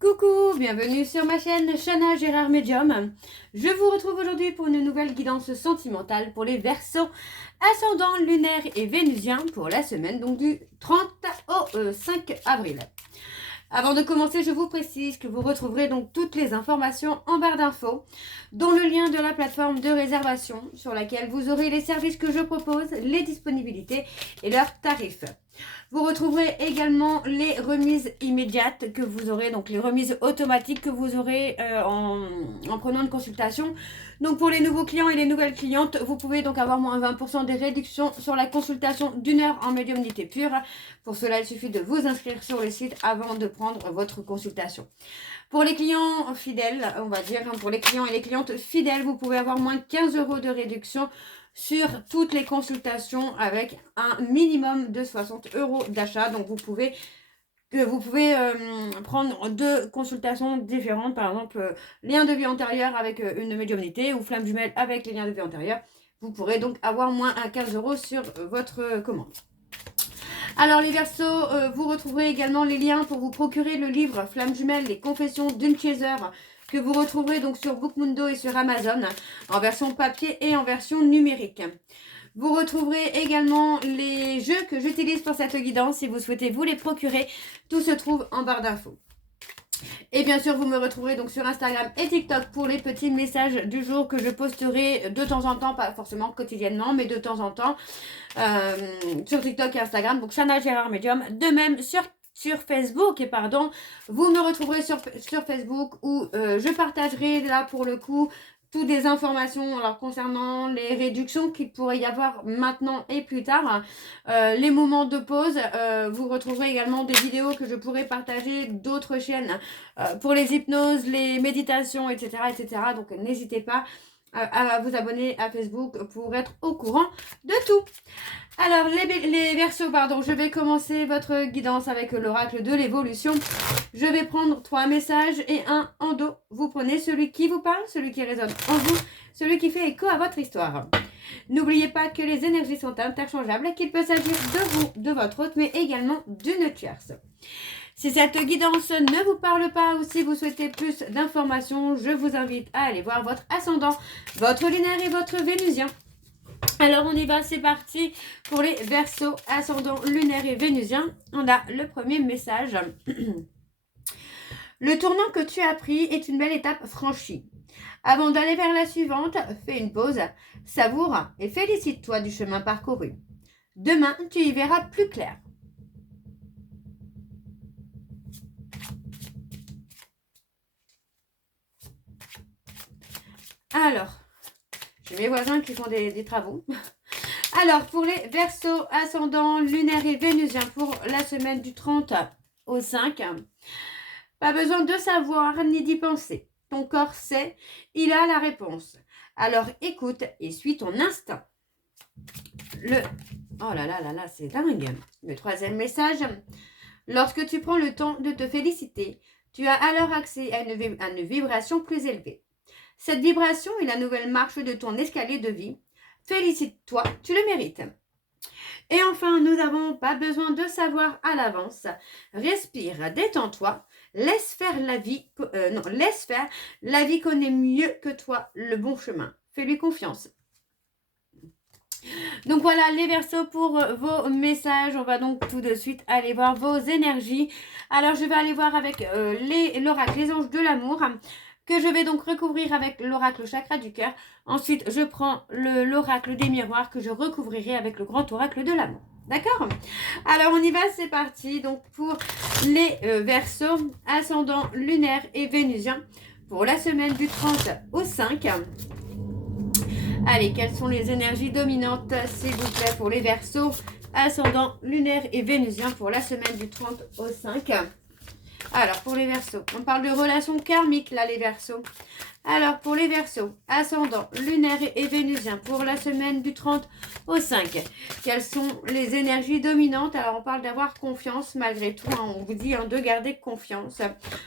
Coucou, bienvenue sur ma chaîne Chana Gérard Medium. Je vous retrouve aujourd'hui pour une nouvelle guidance sentimentale pour les Verseaux, ascendant lunaire et vénusien pour la semaine donc du 30 au 5 avril. Avant de commencer, je vous précise que vous retrouverez donc toutes les informations en barre d'infos, dont le lien de la plateforme de réservation sur laquelle vous aurez les services que je propose, les disponibilités et leurs tarifs. Vous retrouverez également les remises immédiates que vous aurez, donc les remises automatiques que vous aurez en prenant une consultation. Donc pour les nouveaux clients et les nouvelles clientes, vous pouvez donc avoir moins 20% des réductions sur la consultation d'1 heure en médiumnité pure. Pour cela, il suffit de vous inscrire sur le site avant de prendre votre consultation. Pour les clients fidèles, on va dire, pour les clients et les clientes fidèles, vous pouvez avoir moins 15 € de réduction sur toutes les consultations avec un minimum de 60 € d'achat. Donc vous pouvez prendre deux consultations différentes, par exemple lien de vie antérieur avec une médiumnité ou flamme jumelle avec les liens de vie antérieurs. Vous pourrez donc avoir moins à 15 € sur votre commande. Alors les Verseaux, vous retrouverez également les liens pour vous procurer le livre Flamme jumelle, les confessions d'une chaser, que vous retrouverez donc sur Bookmundo et sur Amazon, en version papier et en version numérique. Vous retrouverez également les jeux que j'utilise pour cette guidance. Si vous souhaitez vous les procurer, tout se trouve en barre d'infos. Et bien sûr, vous me retrouverez donc sur Instagram et TikTok pour les petits messages du jour que je posterai de temps en temps, pas forcément quotidiennement, mais de temps en temps sur TikTok et Instagram. Donc, Chana Gérard Medium. De même sur Facebook, vous me retrouverez sur Facebook où je partagerai là pour le coup toutes des informations alors concernant les réductions qu'il pourrait y avoir maintenant et plus tard, les moments de pause. Vous retrouverez également des vidéos que je pourrai partager d'autres chaînes pour les hypnoses, les méditations, etc. etc. Donc n'hésitez pas à vous abonner à Facebook pour être au courant de tout. Alors les Verseaux, je vais commencer votre guidance avec l'oracle de l'évolution. Je vais prendre 3 messages et un en dos. Vous prenez celui qui vous parle, celui qui résonne en vous, celui qui fait écho à votre histoire. N'oubliez pas que les énergies sont interchangeables, qu'il peut s'agir de vous, de votre hôte, mais également d'une tierce. Si cette guidance ne vous parle pas ou si vous souhaitez plus d'informations, je vous invite à aller voir votre ascendant, votre lunaire et votre vénusien. Alors on y va, c'est parti pour les Verseaux, ascendant lunaire et vénusien. On a le premier message. Le tournant que tu as pris est une belle étape franchie. Avant d'aller vers la suivante, fais une pause, savoure et félicite-toi du chemin parcouru. Demain, tu y verras plus clair. Alors, j'ai mes voisins qui font des travaux. Alors, pour les Verseaux, ascendant lunaire et vénusien pour la semaine du 30 au 5, pas besoin de savoir ni d'y penser. Ton corps sait, il a la réponse. Alors écoute et suis ton instinct. Oh là là là là, c'est dingue. Le troisième message. Lorsque tu prends le temps de te féliciter, tu as alors accès à une vibration plus élevée. Cette vibration est la nouvelle marche de ton escalier de vie. Félicite-toi, tu le mérites. Et enfin, nous n'avons pas besoin de savoir à l'avance. Respire, détends-toi. Laisse faire la vie connaît mieux que toi le bon chemin. Fais-lui confiance. Donc voilà les Verseaux pour vos messages. On va donc tout de suite aller voir vos énergies. Alors je vais aller voir avec l'oracle, les anges de l'amour, que je vais donc recouvrir avec l'oracle chakra du cœur. Ensuite, je prends l'oracle des miroirs que je recouvrirai avec le grand oracle de l'amour. D'accord? Alors, on y va, c'est parti. Donc, pour les Verseaux, ascendant lunaire et vénusien, pour la semaine du 30 au 5. Allez, quelles sont les énergies dominantes, s'il vous plaît, pour les Verseaux, ascendant lunaire et vénusien, pour la semaine du 30 au 5. Alors, pour les Verseaux, on parle de relations karmiques, là, les Verseaux. Alors, pour les Verseaux, ascendant, lunaire et vénusien, pour la semaine du 30 au 5. Quelles sont les énergies dominantes? Alors, on parle d'avoir confiance malgré tout. Hein, on vous dit de garder confiance.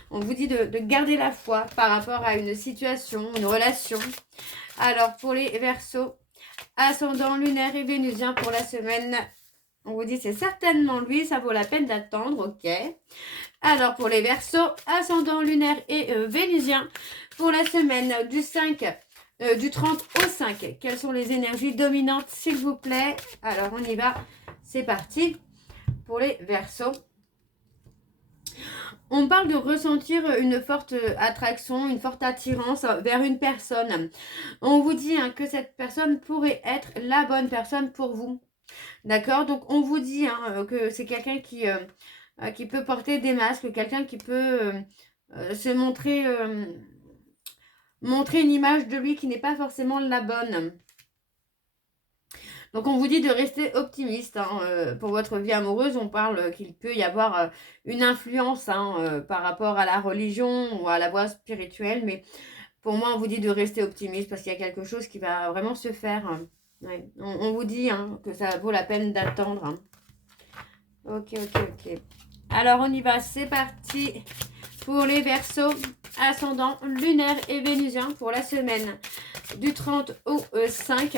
On vous dit de garder la foi par rapport à une situation, une relation. Alors, pour les Verseaux, ascendant, lunaire et vénusien, pour la semaine On vous dit c'est certainement lui, ça vaut la peine d'attendre, ok. Alors pour les Verseaux, ascendant lunaire et vénusien, pour la semaine du 30 au 5, quelles sont les énergies dominantes s'il vous plaît? Alors on y va, c'est parti pour les Verseaux. On parle de ressentir une forte attraction, une forte attirance vers une personne. On vous dit que cette personne pourrait être la bonne personne pour vous. D'accord? Donc, on vous dit que c'est quelqu'un qui peut porter des masques, quelqu'un qui peut se montrer une image de lui qui n'est pas forcément la bonne. Donc, on vous dit de rester optimiste pour votre vie amoureuse. On parle qu'il peut y avoir une influence par rapport à la religion ou à la voie spirituelle. Mais pour moi, on vous dit de rester optimiste parce qu'il y a quelque chose qui va vraiment se faire. Ouais. On vous dit que ça vaut la peine d'attendre. Ok. Alors, on y va. C'est parti pour les Verseaux, ascendant lunaire et vénusien pour la semaine du 30 au 5.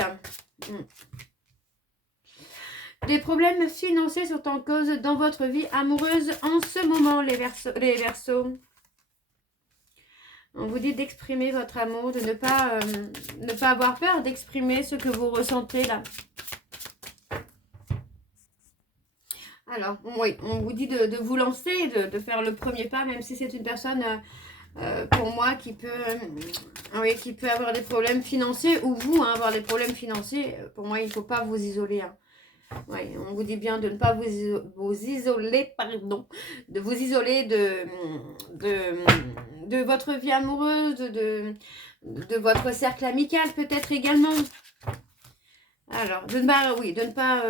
Des problèmes financiers sont en cause dans votre vie amoureuse en ce moment, les Verseaux. On vous dit d'exprimer votre amour, de ne pas avoir peur d'exprimer ce que vous ressentez là. Alors, oui, on vous dit de vous lancer, de faire le premier pas, même si c'est une personne, pour moi, qui peut avoir des problèmes financiers, ou vous, avoir des problèmes financiers. Pour moi, il ne faut pas vous isoler. Oui, on vous dit bien de ne pas vous isoler, de vous isoler de votre vie amoureuse, de votre cercle amical peut-être également. Alors, de ne pas...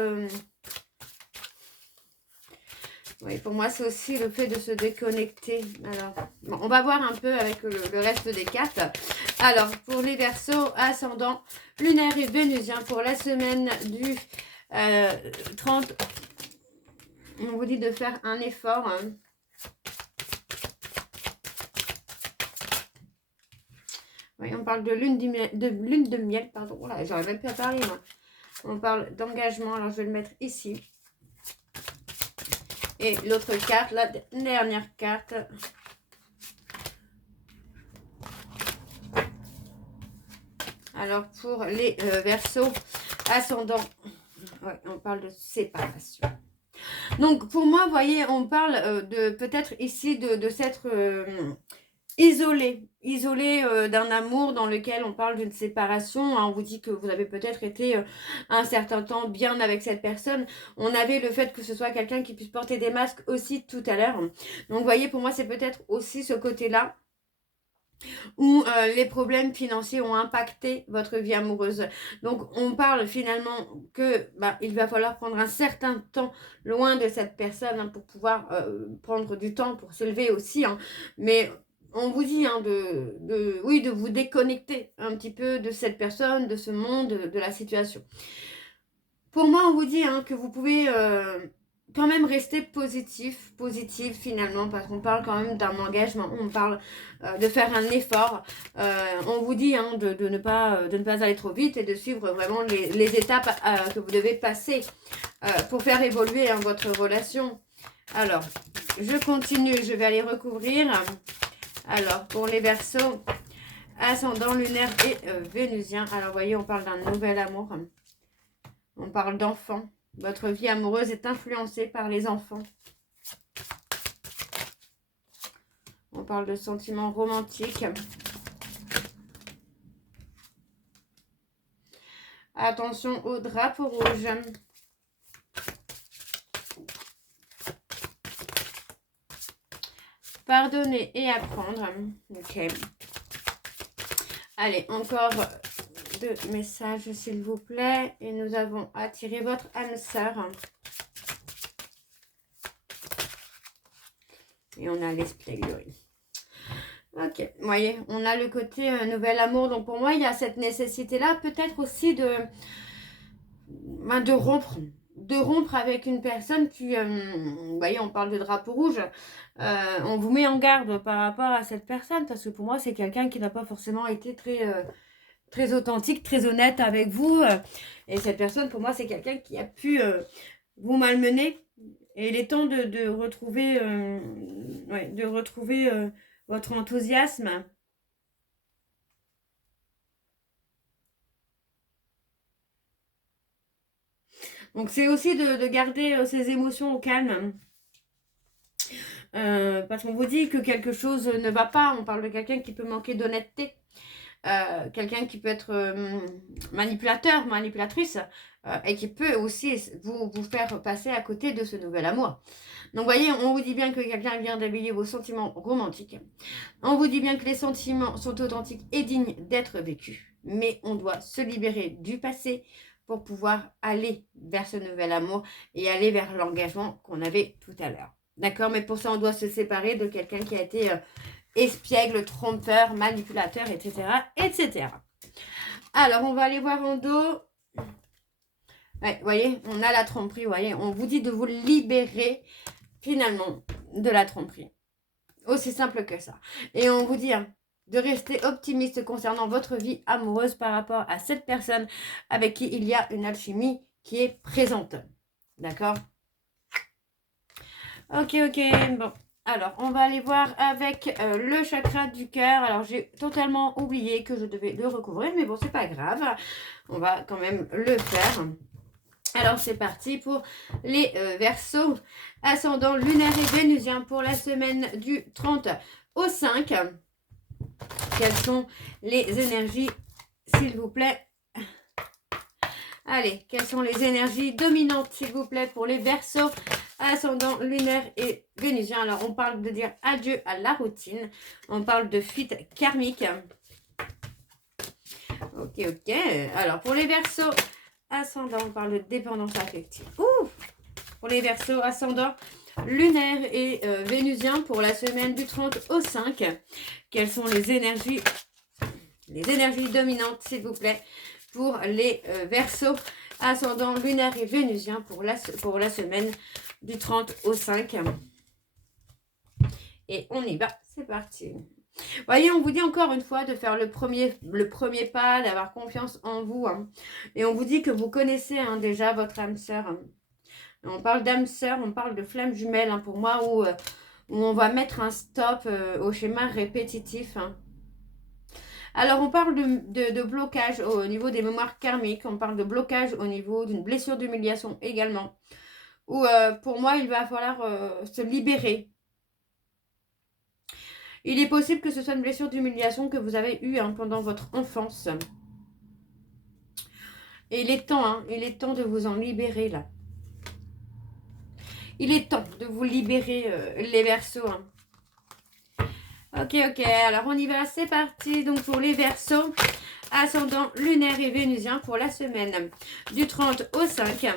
Oui, pour moi, c'est aussi le fait de se déconnecter. Alors, bon, on va voir un peu avec le reste des cartes. Alors, pour les Verseaux, ascendant lunaire et vénusien, pour la semaine du 30, on vous dit de faire un effort. Oui, on parle de lune de miel, pardon. Oh là, j'aurais même plus à parler, moi. On parle d'engagement, alors je vais le mettre ici. Et l'autre carte, la dernière carte. Alors, pour les Verseaux, ascendant, ouais, on parle de séparation. Donc, pour moi, vous voyez, on parle de peut-être ici de s'être isolé d'un amour dans lequel on parle d'une séparation. On vous dit que vous avez peut-être été un certain temps bien avec cette personne. On avait le fait que ce soit quelqu'un qui puisse porter des masques aussi tout à l'heure. Donc, vous voyez, pour moi, c'est peut-être aussi ce côté-là où les problèmes financiers ont impacté votre vie amoureuse. Donc, on parle finalement que il va falloir prendre un certain temps loin de cette personne pour pouvoir prendre du temps pour s'élever aussi. Mais on vous dit de vous déconnecter un petit peu de cette personne, de ce monde, de la situation. Pour moi, on vous dit que vous pouvez... quand même rester positive finalement, parce qu'on parle quand même d'un engagement, on parle de faire un effort, on vous dit de ne pas aller trop vite et de suivre vraiment les étapes que vous devez passer pour faire évoluer votre relation. Alors, je continue, je vais aller recouvrir. Alors, pour les Verseaux, ascendant lunaire et vénusien, alors vous voyez, on parle d'un nouvel amour, on parle d'enfants. Votre vie amoureuse est influencée par les enfants. On parle de sentiments romantiques. Attention au drapeau rouge. Pardonner et apprendre. Ok. Allez, encore 2 messages, s'il vous plaît. Et nous avons attiré votre âme sœur. Et on a l'espièglerie. Ok, vous voyez, on a le côté nouvel amour. Donc pour moi, il y a cette nécessité-là, peut-être aussi de rompre. De rompre avec une personne qui, vous voyez, on parle de drapeau rouge. On vous met en garde par rapport à cette personne. Parce que pour moi, c'est quelqu'un qui n'a pas forcément été très authentique, très honnête avec vous. Et cette personne, pour moi, c'est quelqu'un qui a pu vous malmenez. Et il est temps de retrouver, votre enthousiasme. Donc c'est aussi de garder ses émotions au calme. Parce qu'on vous dit que quelque chose ne va pas. On parle de quelqu'un qui peut manquer d'honnêteté. Quelqu'un qui peut être manipulateur, manipulatrice, et qui peut aussi vous faire passer à côté de ce nouvel amour. Donc, vous voyez, on vous dit bien que quelqu'un vient d'éveiller vos sentiments romantiques. On vous dit bien que les sentiments sont authentiques et dignes d'être vécus. Mais on doit se libérer du passé pour pouvoir aller vers ce nouvel amour et aller vers l'engagement qu'on avait tout à l'heure. D'accord? Mais pour ça, on doit se séparer de quelqu'un qui a été espiègle, trompeur, manipulateur, etc., etc. Alors, on va aller voir en dos. Ouais, vous voyez, on a la tromperie, vous voyez. On vous dit de vous libérer, finalement, de la tromperie. Aussi simple que ça. Et on vous dit de rester optimiste concernant votre vie amoureuse par rapport à cette personne avec qui il y a une alchimie qui est présente. D'accord? Ok, bon. Alors, on va aller voir avec le chakra du cœur. Alors, j'ai totalement oublié que je devais le recouvrir, mais bon, c'est pas grave. On va quand même le faire. Alors, c'est parti pour les Verseaux, ascendant lunaire et vénusien pour la semaine du 30 au 5. Quelles sont les énergies, s'il vous plaît? Allez, quelles sont les énergies dominantes, s'il vous plaît, pour les Verseaux, ascendant lunaire et vénusien? Alors, on parle de dire adieu à la routine. On parle de fuite karmique. Ok. Alors, pour les Verseaux, ascendant, on parle de dépendance affective. Ouf! Pour les Verseaux, ascendant lunaire et vénusien pour la semaine du 30 au 5. Quelles sont les énergies dominantes, s'il vous plaît, pour les Verseaux, ascendant lunaire et vénusien pour la semaine du 30 au 5. Et on y va, c'est parti. Vous voyez, on vous dit encore une fois de faire le premier pas, d'avoir confiance en vous. Et on vous dit que vous connaissez déjà votre âme sœur. On parle d'âme sœur, on parle de flamme jumelle pour moi, où on va mettre un stop au schéma répétitif. Alors, on parle de blocage au niveau des mémoires karmiques. On parle de blocage au niveau d'une blessure d'humiliation également. Où, pour moi, il va falloir se libérer. Il est possible que ce soit une blessure d'humiliation que vous avez eue pendant votre enfance. Et il est temps de vous en libérer, là. Il est temps de vous libérer, les Verseaux. Ok. Alors, on y va. C'est parti. Donc, pour les Verseaux, ascendant lunaire et vénusien pour la semaine du 30 au 5.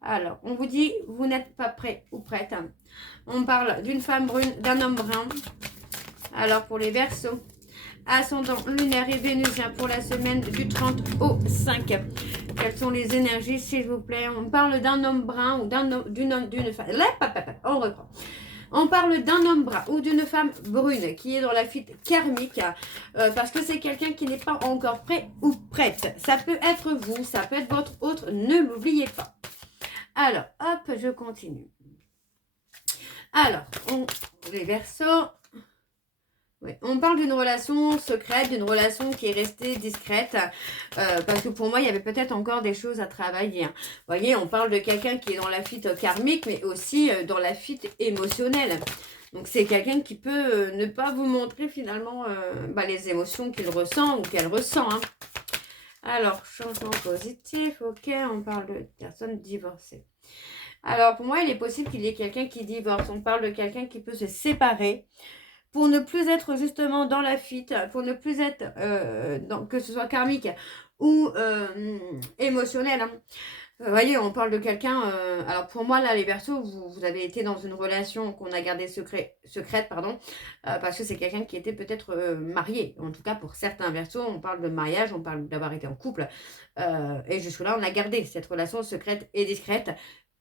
Alors, on vous dit, vous n'êtes pas prêt ou prête. On parle d'une femme brune, d'un homme brun. Alors, pour les Verseaux, ascendant lunaire et vénusien pour la semaine du 30 au 5. Quelles sont les énergies, s'il vous plaît? On parle d'un homme brun ou d'une femme. On reprend. On parle d'un homme brun ou d'une femme brune qui est dans la fuite karmique parce que c'est quelqu'un qui n'est pas encore prêt ou prête. Ça peut être vous, ça peut être votre autre, ne l'oubliez pas. Alors, hop, je continue. Alors, les Verseaux. Oui, on parle d'une relation secrète, d'une relation qui est restée discrète, parce que pour moi, il y avait peut-être encore des choses à travailler. Vous voyez, on parle de quelqu'un qui est dans la fuite karmique, mais aussi dans la fuite émotionnelle. Donc, c'est quelqu'un qui peut ne pas vous montrer finalement les émotions qu'il ressent ou qu'elle ressent. Alors, changement positif, ok, on parle de personnes divorcées. Alors, pour moi, il est possible qu'il y ait quelqu'un qui divorce. On parle de quelqu'un qui peut se séparer pour ne plus être justement dans la fuite, pour ne plus être, que ce soit karmique ou émotionnel. Vous voyez, on parle de quelqu'un, alors pour moi, là, les Verseaux, vous avez été dans une relation qu'on a gardée secrète, parce que c'est quelqu'un qui était peut-être marié. En tout cas, pour certains Verseaux, on parle de mariage, on parle d'avoir été en couple. Et jusque-là, on a gardé cette relation secrète et discrète,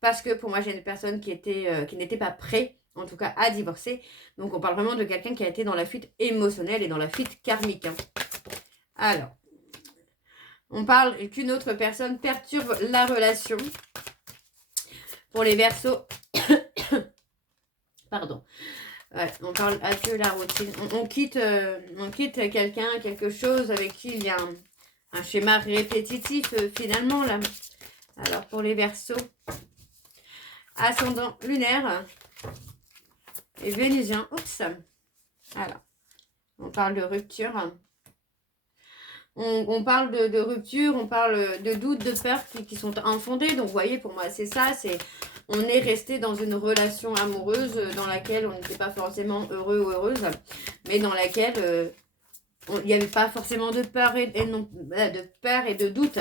parce que pour moi, j'ai une personne qui n'était pas prête, en tout cas, à divorcer. Donc, on parle vraiment de quelqu'un qui a été dans la fuite émotionnelle et dans la fuite karmique. Alors, on parle qu'une autre personne perturbe la relation. Pour les Verseaux, pardon. Ouais, on parle adieu la routine. On quitte quelqu'un, quelque chose avec qui il y a un schéma répétitif finalement là. Alors pour les Verseaux, ascendant lunaire et vénusien. Oups. Alors, on parle de rupture. On parle de rupture, on parle de doutes, de peurs qui sont infondées. Donc, vous voyez, pour moi, c'est ça. On est resté dans une relation amoureuse dans laquelle on n'était pas forcément heureux ou heureuse, mais dans laquelle il n'y avait pas forcément de peur de peur et de doute.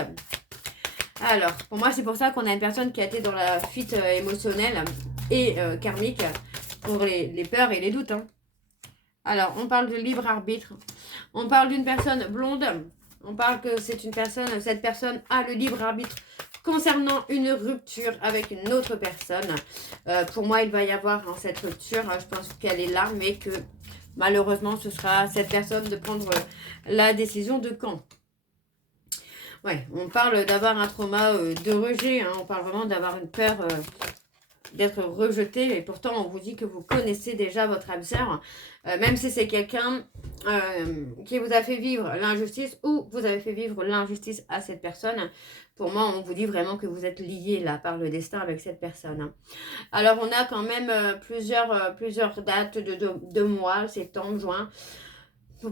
Alors, pour moi, c'est pour ça qu'on a une personne qui a été dans la fuite émotionnelle et karmique pour les peurs et les doutes. Hein. Alors, on parle de libre arbitre. On parle d'une personne blonde. On parle que c'est une personne, cette personne a le libre arbitre concernant une rupture avec une autre personne. Pour moi, il va y avoir cette rupture. Je pense qu'elle est là, mais que malheureusement, ce sera à cette personne de prendre la décision de quand. Ouais, on parle d'avoir un trauma de rejet. Hein, on parle vraiment d'avoir une peur d'être rejeté. Et pourtant, on vous dit que vous connaissez déjà votre âme sœur. Même si c'est quelqu'un qui vous a fait vivre l'injustice ou vous avez fait vivre l'injustice à cette personne. Pour moi, on vous dit vraiment que vous êtes lié là par le destin avec cette personne. Alors, on a quand même plusieurs dates de mois, septembre, juin.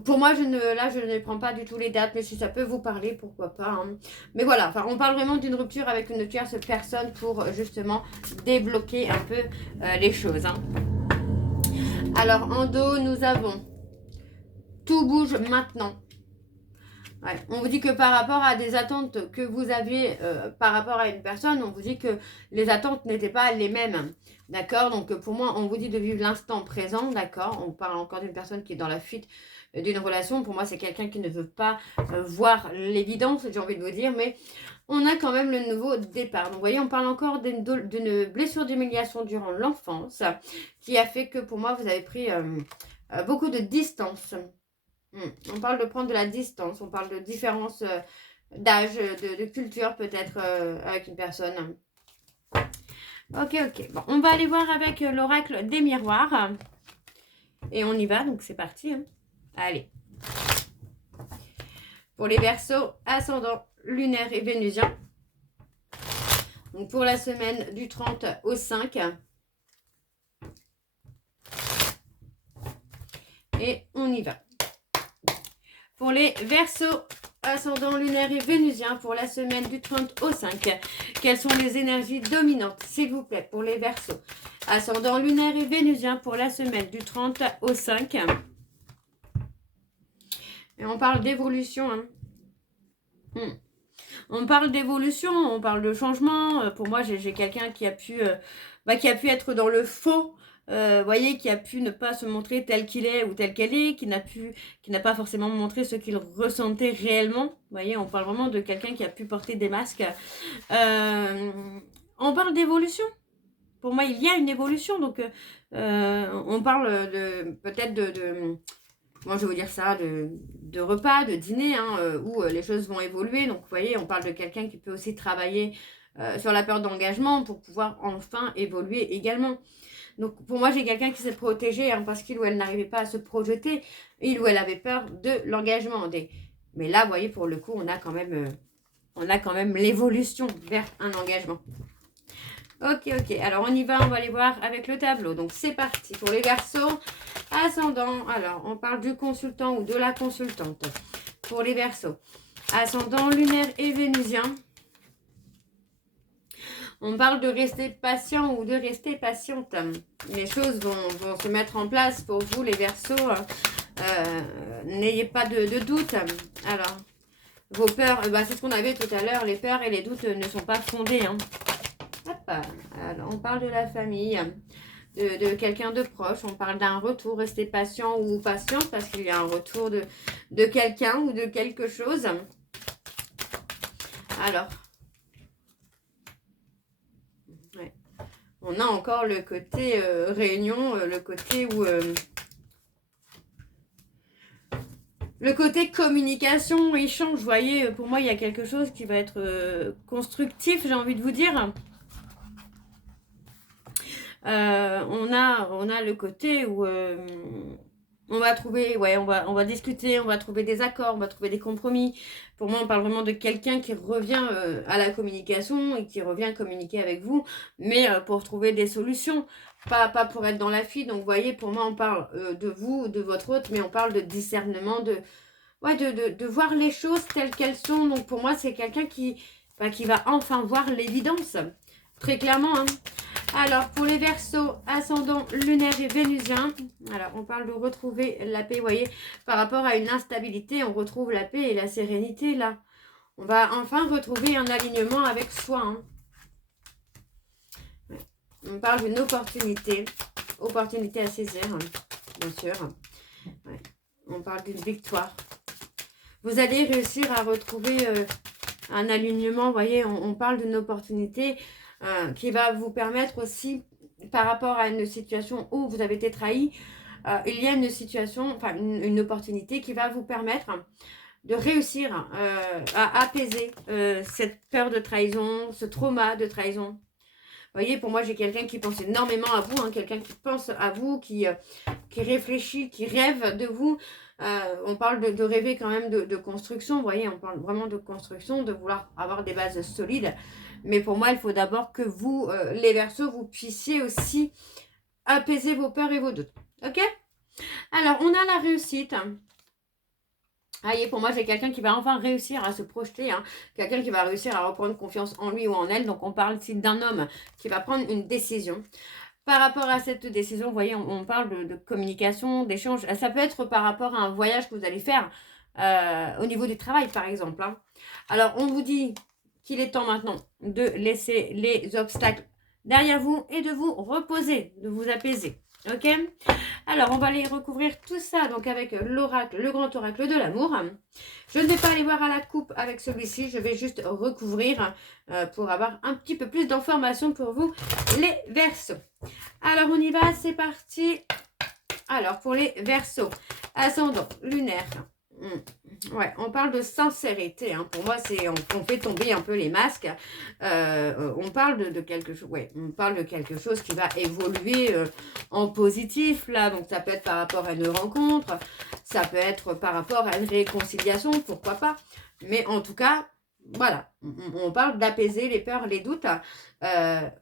Pour moi, je ne prends pas du tout les dates, mais si ça peut vous parler, pourquoi pas. Hein. Mais voilà, enfin, on parle vraiment d'une rupture avec une tierce personne pour justement débloquer un peu les choses. Hein. Alors, en dos, nous avons tout bouge maintenant. Ouais. On vous dit que par rapport à des attentes que vous aviez par rapport à une personne, on vous dit que les attentes n'étaient pas les mêmes. D'accord? Donc, pour moi, on vous dit de vivre l'instant présent. D'accord? On parle encore d'une personne qui est dans la fuite d'une relation. Pour moi, c'est quelqu'un qui ne veut pas voir l'évidence, j'ai envie de vous dire, mais on a quand même le nouveau départ. Donc, vous voyez, on parle encore d'une blessure d'humiliation durant l'enfance qui a fait que, pour moi, vous avez pris beaucoup de distance. On parle de prendre de la distance, on parle de différence d'âge, de culture peut-être avec une personne. Ok. Bon, on va aller voir avec l'oracle des miroirs. Et on y va, donc c'est parti. Hein. Allez. Pour les Verseaux, ascendant lunaire et vénusien. Donc pour la semaine du 30 au 5. Et on y va. Pour les Verseaux, ascendant lunaire et vénusien, pour la semaine du 30 au 5. Quelles sont les énergies dominantes, s'il vous plaît, pour les Verseaux? Ascendant lunaire et vénusien pour la semaine du 30 au 5. Et on parle d'évolution. Hein. On parle d'évolution, on parle de changement. Pour moi, j'ai quelqu'un qui a pu être dans le faux. Voyez, qui a pu ne pas se montrer tel qu'il est ou tel qu'elle est, qui n'a pas forcément montré ce qu'il ressentait réellement. Voyez, on parle vraiment de quelqu'un qui a pu porter des masques. On parle d'évolution. Pour moi, il y a une évolution. Donc, on parle peut-être moi, je vais vous dire ça, de repas, de dîner, hein, où les choses vont évoluer. Donc, vous voyez, on parle de quelqu'un qui peut aussi travailler sur la peur d'engagement pour pouvoir enfin évoluer également. Donc, pour moi, j'ai quelqu'un qui s'est protégé hein, parce qu'il ou elle n'arrivait pas à se projeter. Il ou elle avait peur de l'engagement. Mais là, vous voyez, pour le coup, on a quand même l'évolution vers un engagement. Ok. Alors, on y va. On va aller voir avec le tableau. Donc, c'est parti. Pour les Verseaux, ascendant. Alors, on parle du consultant ou de la consultante. Pour les Verseaux, ascendant lunaire et vénusien. On parle de rester patient ou de rester patiente. Les choses vont se mettre en place pour vous, les Verseaux. N'ayez pas de doute. Alors, vos peurs, c'est ce qu'on avait tout à l'heure. Les peurs et les doutes ne sont pas fondés. Hein. Hop. Alors, on parle de la famille, de quelqu'un de proche. On parle d'un retour. Restez patient ou patiente parce qu'il y a un retour de quelqu'un ou de quelque chose. Alors, on a encore le côté réunion, le côté où... le côté communication, échange, vous voyez, pour moi, il y a quelque chose qui va être constructif, j'ai envie de vous dire. On a le côté où on va trouver, ouais, on va discuter, on va trouver des accords, on va trouver des compromis. Pour moi, on parle vraiment de quelqu'un qui revient à la communication et qui revient communiquer avec vous, mais pour trouver des solutions, pas pour être dans la fuite. Donc, vous voyez, pour moi, on parle de vous, de votre hôte, mais on parle de discernement, ouais, de voir les choses telles qu'elles sont. Donc, pour moi, c'est quelqu'un qui va enfin voir l'évidence, très clairement, hein. Alors, pour les Verseaux, ascendant lunaire et vénusien, alors on parle de retrouver la paix, vous voyez, par rapport à une instabilité, on retrouve la paix et la sérénité, là. On va enfin retrouver un alignement avec soi, hein. Ouais. On parle d'une opportunité à saisir, hein, bien sûr. Ouais. On parle d'une victoire. Vous allez réussir à retrouver un alignement, vous voyez, on parle d'une opportunité qui va vous permettre aussi, par rapport à une situation où vous avez été trahi, il y a une situation, enfin une opportunité qui va vous permettre de réussir à apaiser cette peur de trahison, ce trauma de trahison. Vous voyez, pour moi, j'ai quelqu'un qui pense énormément à vous, hein, quelqu'un qui pense à vous, qui réfléchit, qui rêve de vous. On parle de rêver quand même de construction, vous voyez, on parle vraiment de construction, de vouloir avoir des bases solides. Mais pour moi, il faut d'abord que vous, les Verseaux, vous puissiez aussi apaiser vos peurs et vos doutes. Ok? Alors, on a la réussite. Ah, et pour moi, j'ai quelqu'un qui va enfin réussir à se projeter, hein. Quelqu'un qui va réussir à reprendre confiance en lui ou en elle. Donc, on parle ici d'un homme qui va prendre une décision. Par rapport à cette décision, vous voyez, on parle de communication, d'échange. Ça peut être par rapport à un voyage que vous allez faire au niveau du travail, par exemple, hein. Alors, on vous dit qu'il est temps maintenant de laisser les obstacles derrière vous et de vous reposer, de vous apaiser. Ok? Alors, on va aller recouvrir tout ça donc avec l'oracle, le grand oracle de l'amour. Je ne vais pas aller voir à la coupe avec celui-ci, je vais juste recouvrir pour avoir un petit peu plus d'informations pour vous, les Verseaux. Alors, on y va, c'est parti. Alors, pour les Verseaux, ascendant lunaire. Ouais, on parle de sincérité, hein. Pour moi, c'est on fait tomber un peu les masques. On parle de quelque chose, ouais, on parle de quelque chose qui va évoluer en positif, là. Donc, ça peut être par rapport à une rencontre, ça peut être par rapport à une réconciliation, pourquoi pas. Mais en tout cas, voilà, on parle d'apaiser les peurs, les doutes.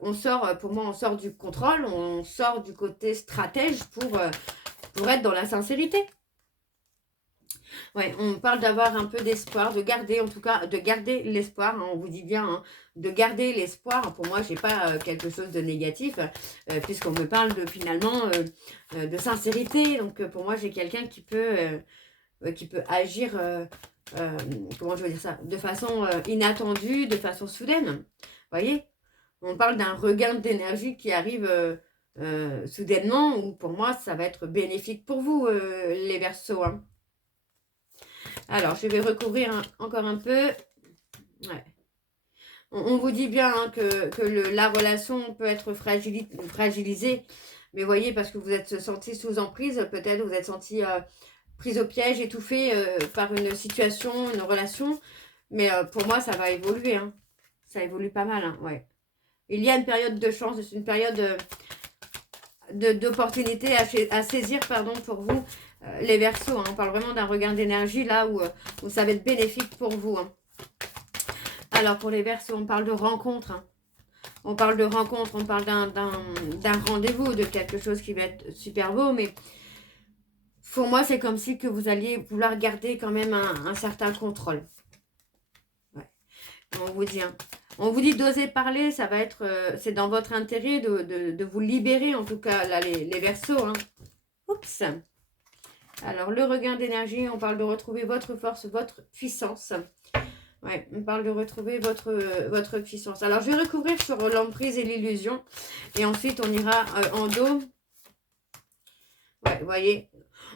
On sort, pour moi, on sort du contrôle, on sort du côté stratège pour être dans la sincérité. Ouais, on parle d'avoir un peu d'espoir, de garder, en tout cas, de garder l'espoir, hein, on vous dit bien, hein, de garder l'espoir. Pour moi, je n'ai pas quelque chose de négatif, puisqu'on me parle de, finalement de sincérité. Donc, pour moi, j'ai quelqu'un qui peut agir, comment je veux dire ça, de façon inattendue, de façon soudaine. Vous voyez, on parle d'un regain d'énergie qui arrive soudainement, ou pour moi, ça va être bénéfique pour vous, les Verseaux, hein. Alors, je vais recouvrir encore un peu. Ouais. On vous dit bien hein, que la relation peut être fragilisée. Mais voyez, parce que vous êtes senti sous emprise, peut-être vous êtes senti prise au piège, étouffée par une situation, une relation. Mais pour moi, ça va évoluer. Hein. Ça évolue pas mal. Hein, ouais. Il y a une période de chance, une période d'opportunité à saisir pardon, pour vous. Les Verseaux, hein, on parle vraiment d'un regain d'énergie là où ça va être bénéfique pour vous. Hein. Alors pour les Verseaux, on parle de rencontre. Hein. On parle de rencontre, on parle d'un rendez-vous, de quelque chose qui va être super beau. Mais pour moi, c'est comme si que vous alliez vouloir garder quand même un certain contrôle. Ouais. On vous dit, hein. On vous dit d'oser parler, ça va être, c'est dans votre intérêt de vous libérer en tout cas là les Verseaux. Hein. Oups. Alors, le regain d'énergie, on parle de retrouver votre force, votre puissance. Ouais, on parle de retrouver votre puissance. Alors, je vais recouvrir sur l'emprise et l'illusion. Et ensuite, on ira en dos. Ouais, vous voyez.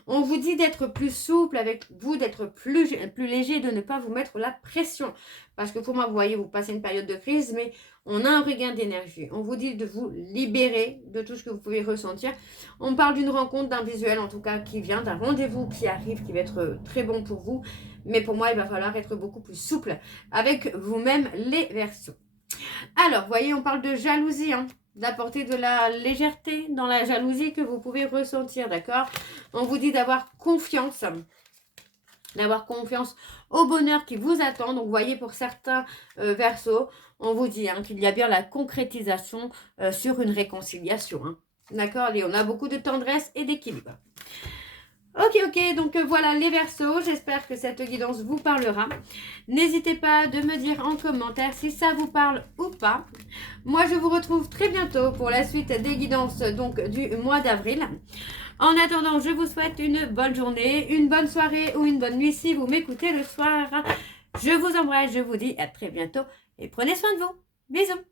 On vous dit d'être plus souple avec vous, d'être plus léger, de ne pas vous mettre la pression. Parce que pour moi, vous voyez, vous passez une période de crise, mais on a un regain d'énergie. On vous dit de vous libérer de tout ce que vous pouvez ressentir. On parle d'une rencontre, d'un visuel en tout cas qui vient, d'un rendez-vous qui arrive, qui va être très bon pour vous. Mais pour moi, il va falloir être beaucoup plus souple avec vous-même, les Verseaux. Alors, vous voyez, on parle de jalousie. Hein. d'apporter de la légèreté dans la jalousie que vous pouvez ressentir, d'accord? On vous dit d'avoir confiance au bonheur qui vous attend. Donc, vous voyez, pour certains Verseaux, on vous dit qu'il y a bien la concrétisation sur une réconciliation. D'accord? Et on a beaucoup de tendresse et d'équilibre. Ok, donc voilà les Verseaux, j'espère que cette guidance vous parlera. N'hésitez pas de me dire en commentaire si ça vous parle ou pas. Moi, je vous retrouve très bientôt pour la suite des guidances donc du mois d'avril. En attendant, je vous souhaite une bonne journée, une bonne soirée ou une bonne nuit si vous m'écoutez le soir. Je vous embrasse, je vous dis à très bientôt et prenez soin de vous. Bisous.